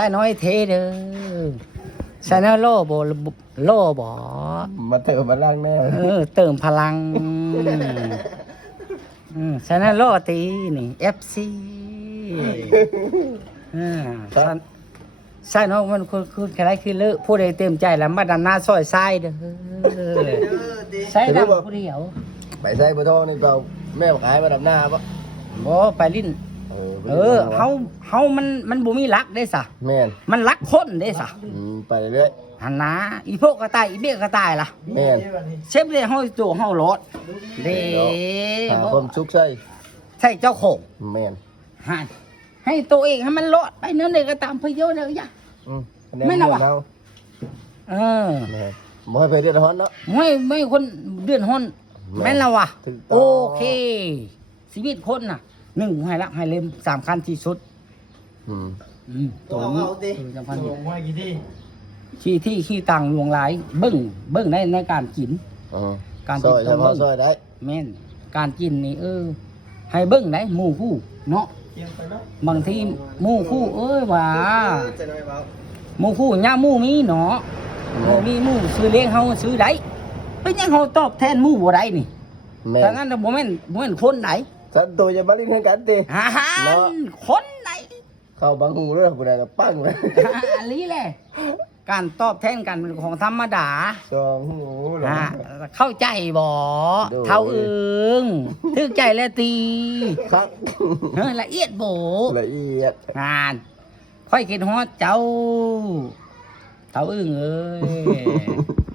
ได้น้อยเทเด้อใช่นะโลบ่โลบ่ มาเติมมาล่างแน่ เติมพลังใช่นะโลตีนี่ FC ใช่เนาะมันคืออะไรคือเลอะผู้ใดเต็มใจแล้วมาดันหน้าซอยทรายเด้อใช่ดังผู้เดียว ไปใส่เบอร์โทรนี่เปล่าแม่ขายมาดับหน้าปะ บ่ไปลิ้นเฮามันบ่มีรักได้ซะ แม่น มันรักคนได้ซะ ไปเรื่อย หันนะอีพวกกระต่ายอีเบี้ยกระต่ายล่ะ แม่น เชฟเลยเฮาตัวเฮารถเด้ หาความสุขใส่ ใช่เจ้าของ แม่น ให้ตัวเองให้มันรอดไปเนื้อเลยก็ตามพยศเลยจ้ะ ไม่น่ะวะ เออ แม่นบ่ให้ไปเดือดร้อนเนาะ ไม่คนเดือดร้อนแม่นแล้ววะ ถูกต้ โอ อง เคชีวิตคนน่ะหนึ่งให้รักให้เล็มสามคัญที่สุดตัวนี้สำคัญ ลงไว้กี่ที่ ขี้ตังหลวงหลายเบิ้งในการกิน การ ซ กิน อย ต้ เฉ อง พาะ เบิ้ง ซอยได้ แม่นการกินนี่ให้เบิ้งได้หมู่คู่เนาะ เกี่ยงไปเนาะ บางทีหมู่คู่ว่า จะน้อยเบา หมู่คู่ย่าหมู่มีเนาะหมู่มีหมู่ซื้อเลี้ยงเฮาซื้อได้เป็นหยังเฮาตอบแทนหมู่บ่ได้นี่ แม่ ถ้า น งั้นบ่แม่นคนไหน สันตัวจะมาลิ้นกันติ หาคนไหน เข้าบางหูเรื่องผู้ใดก็ปั้งเลย อันนี้แหละการตอบแทนกันเป็นของธรรมดา สองหูเหรอ เข้าใจบ่ โดย เท่าถึกใจแล้วตี ครับ ละเอียดโบ ละเอียด ค่อยคิดฮอดเจ้าเท่าเอ้ย